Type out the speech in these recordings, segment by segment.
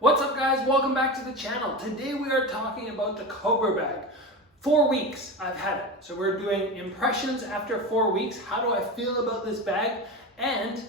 What's up guys, welcome back to the channel. Today we are talking about the Cobra bag. 4 weeks I've had it. So we're doing impressions after 4 weeks. How do I feel about this bag and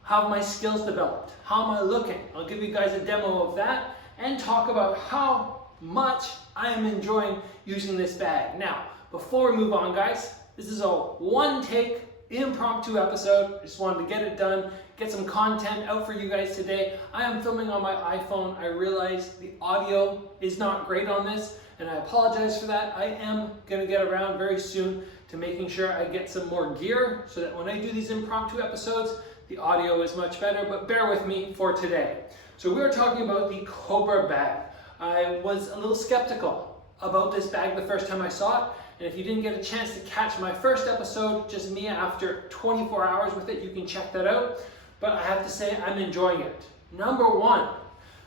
how have my skills developed? How am I looking? I'll give you guys a demo of that and talk about how much I am enjoying using this bag. Now, before we move on guys, this is a one take impromptu episode. I just wanted to get it done, get some content out for you guys today. I am filming on my iPhone. I realize the audio is not great on this and I apologize for that. I am gonna get around very soon to making sure I get some more gear so that when I do these impromptu episodes, the audio is much better, but bear with me for today. So we are talking about the Cobra bag. I was a little skeptical about this bag the first time I saw it. And if you didn't get a chance to catch my first episode, just me after 24 hours with it, you can check that out. But I have to say, I'm enjoying it. Number one,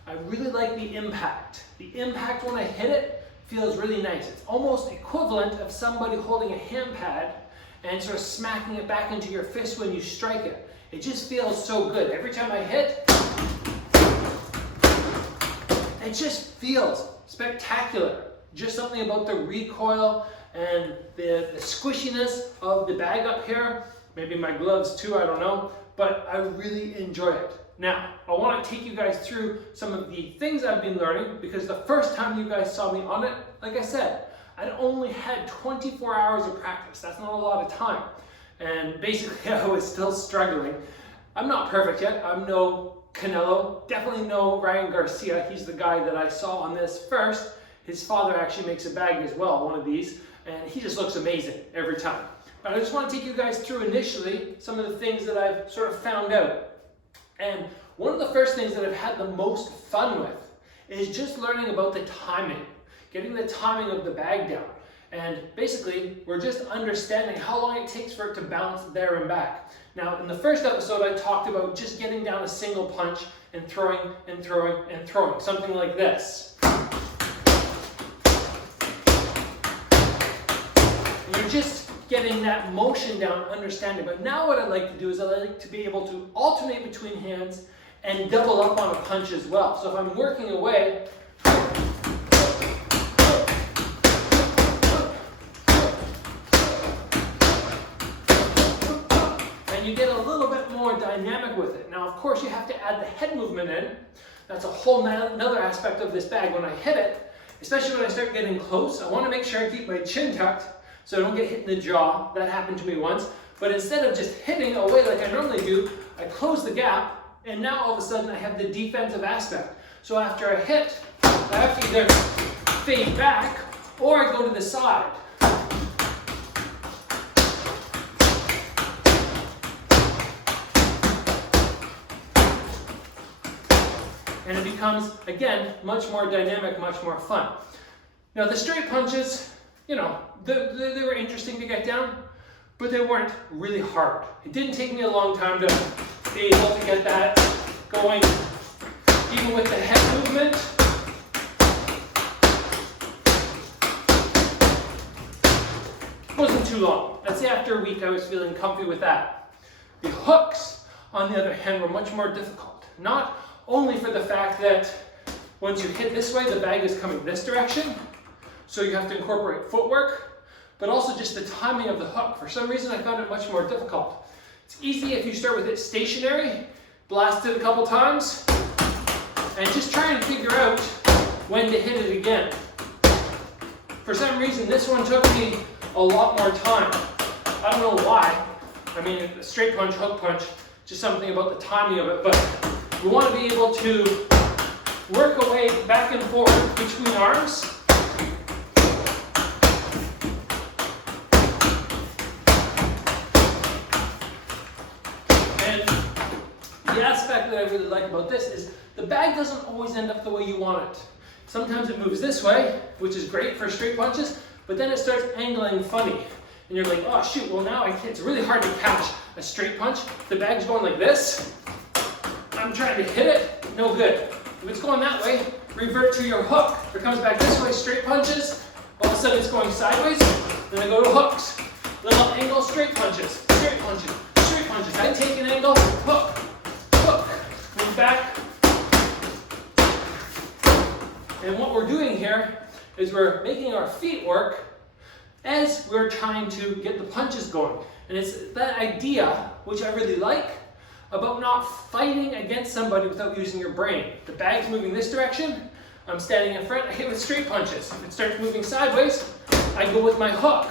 I really like the impact. The impact when I hit it feels really nice. It's almost equivalent of somebody holding a hand pad and sort of smacking it back into your fist when you strike it. It just feels so good. Every time I hit, it just feels spectacular. Just something about the recoil and the squishiness of the bag up here. Maybe my gloves too, I don't know. But I really enjoy it. Now, I want to take you guys through some of the things I've been learning because the first time you guys saw me on it, like I said, I'd only had 24 hours of practice. That's not a lot of time. And basically I was still struggling. I'm not perfect yet. I'm no Canelo, definitely no Ryan Garcia. He's the guy that I saw on this first. His father actually makes a bag as well, one of these, and he just looks amazing every time. But I just want to take you guys through initially some of the things that I've sort of found out. And one of the first things that I've had the most fun with is just learning about the timing, getting the timing of the bag down. And basically, we're just understanding how long it takes for it to bounce there and back. Now, in the first episode, I talked about just getting down a single punch and throwing and throwing and throwing, something like this. You're just getting that motion down, understanding. But now what I like to do is I like to be able to alternate between hands and double up on a punch as well. So if I'm working away, and you get a little bit more dynamic with it. Now, of course, you have to add the head movement in. That's a whole another aspect of this bag. When I hit it, especially when I start getting close, I want to make sure I keep my chin tucked so I don't get hit in the jaw. That happened to me once. But instead of just hitting away like I normally do, I close the gap, and now all of a sudden I have the defensive aspect. So after I hit, I have to either fade back or I go to the side. And it becomes, again, much more dynamic, much more fun. Now the straight punches, you know, they were interesting to get down, but they weren't really hard. It didn't take me a long time to be able to get that going, even with the head movement. It wasn't too long. I'd say after a week I was feeling comfy with that. The hooks, on the other hand, were much more difficult. Not only for the fact that once you hit this way, the bag is coming this direction, so you have to incorporate footwork, but also just the timing of the hook. For some reason, I found it much more difficult. It's easy if you start with it stationary, blast it a couple times, and just try and figure out when to hit it again. For some reason, this one took me a lot more time. I don't know why. I mean, a straight punch, hook punch, just something about the timing of it, but we want to be able to work away back and forth between arms. And the aspect that I really like about this is the bag doesn't always end up the way you want it. Sometimes it moves this way, which is great for straight punches, but then it starts angling funny. And you're like, oh shoot, well now it's really hard to catch a straight punch. The bag's going like this. I'm trying to hit it, no good. If it's going that way, revert to your hook. If it comes back this way, straight punches, all of a sudden it's going sideways, then I go to hooks. Little angle, straight punches, straight punches, straight punches. I take an angle, hook, hook, move back, And what we're doing here is we're making our feet work as we're trying to get the punches going. And it's that idea, which I really like, about not fighting against somebody without using your brain. The bag's moving this direction, I'm standing in front, I hit with straight punches. If it starts moving sideways, I go with my hook.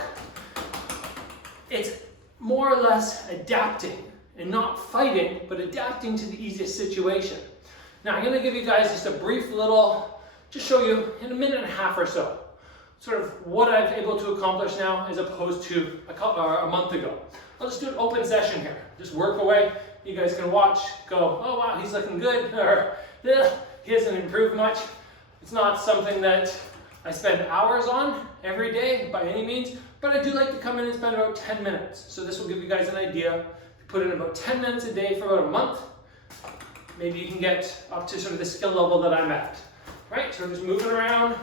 It's more or less adapting and not fighting, but adapting to the easiest situation. Now I'm gonna give you guys just a brief little, just show you in a minute and a half or so, sort of what I've able to accomplish now as opposed to a month ago. I'll just do an open session here. Just work away. You guys can watch, go, oh wow, he's looking good, or he hasn't improved much. It's not something that I spend hours on every day by any means, but I do like to come in and spend about 10 minutes. So this will give you guys an idea. Put in about 10 minutes a day for about a month. Maybe you can get up to sort of the skill level that I'm at. Right, so we're just moving around.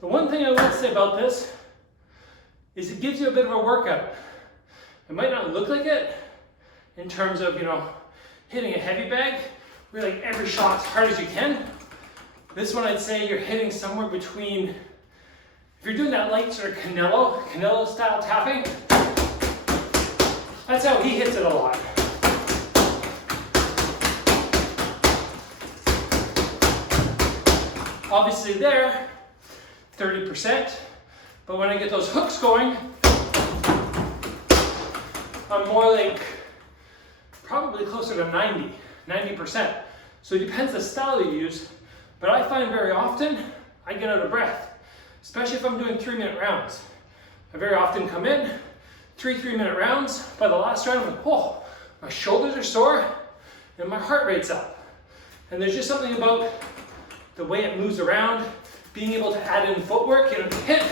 The one thing I will say about this is it gives you a bit of a workout. It might not look like it in terms of, hitting a heavy bag, where like every shot as hard as you can. This one I'd say you're hitting somewhere between, if you're doing that light sort of Canelo style tapping, that's how he hits it a lot. Obviously there, 30%, but when I get those hooks going, I'm more like probably closer to 90%. So it depends the style you use, but I find very often I get out of breath, especially if I'm doing 3-minute rounds. I very often come in, 3-minute rounds. By the last round, I'm like, oh, my shoulders are sore and my heart rate's up. And there's just something about the way it moves around, being able to add in footwork. You hit,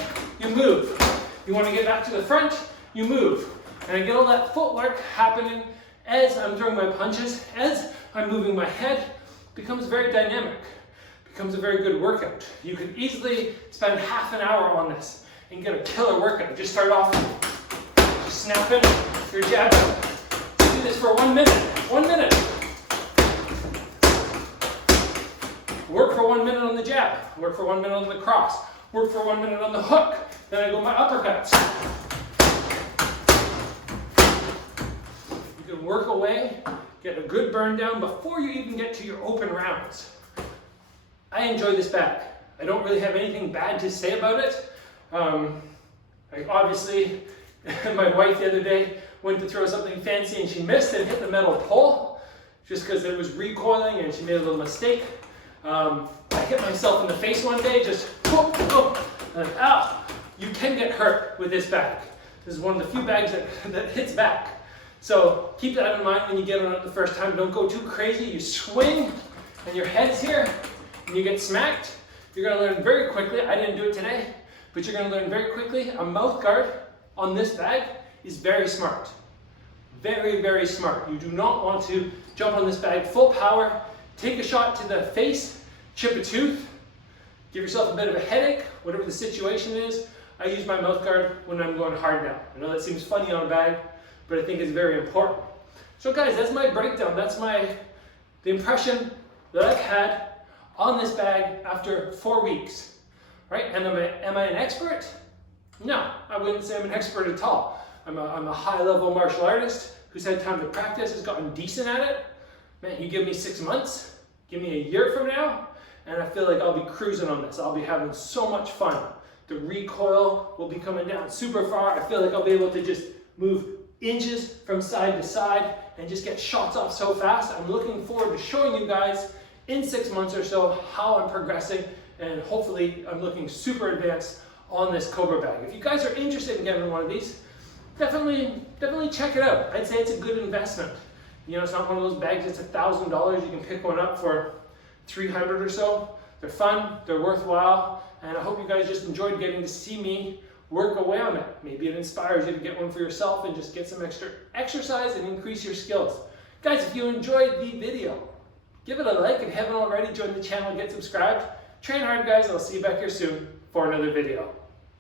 you move. You want to get back to the front, you move. And I get all that footwork happening as I'm throwing my punches, as I'm moving my head. It becomes very dynamic, becomes a very good workout. You can easily spend half an hour on this and get a killer workout. Just start off, just snapping your jab. Do this for 1 minute. 1 minute. Work for 1 minute on the jab, work for 1 minute on the cross, work for 1 minute on the hook, then I go my uppercuts. You can work away, get a good burn down before you even get to your open rounds. I enjoy this bag. I don't really have anything bad to say about it. Obviously, my wife the other day went to throw something fancy and she missed and hit the metal pole just because it was recoiling and she made a little mistake. I hit myself in the face one day, just ow! You can get hurt with this bag. This is one of the few bags that hits back. So keep that in mind when you get on it the first time. Don't go too crazy. You swing and your head's here and you get smacked. You're going to learn very quickly. I didn't do it today, but you're going to learn very quickly. A mouth guard on this bag is very smart. Very, very smart. You do not want to jump on this bag full power, take a shot to the face, chip a tooth, Give yourself a bit of a headache, whatever the situation is. I use my mouth guard when I'm going hard now. I know that seems funny on a bag, but I think it's very important. So guys, that's my breakdown. That's the impression that I've had on this bag after 4 weeks, right? And am I an expert? No, I wouldn't say I'm an expert at all. I'm a high-level martial artist who's had time to practice, has gotten decent at it. Man, you give me 6 months, give me a year from now, and I feel like I'll be cruising on this. I'll be having so much fun. The recoil will be coming down super far. I feel like I'll be able to just move inches from side to side and just get shots off so fast. I'm looking forward to showing you guys in 6 months or so how I'm progressing, and hopefully I'm looking super advanced on this Cobra bag. If you guys are interested in getting one of these, definitely check it out. I'd say it's a good investment. You know, it's not one of those bags that's $1,000. You can pick one up for $300 or so. They're fun, they're worthwhile, and I hope you guys just enjoyed getting to see me work away on it. Maybe it inspires you to get one for yourself and just get some extra exercise and increase your skills. Guys, if you enjoyed the video, give it a like. If you haven't already, join the channel, get subscribed. Train hard, guys. I'll see you back here soon for another video.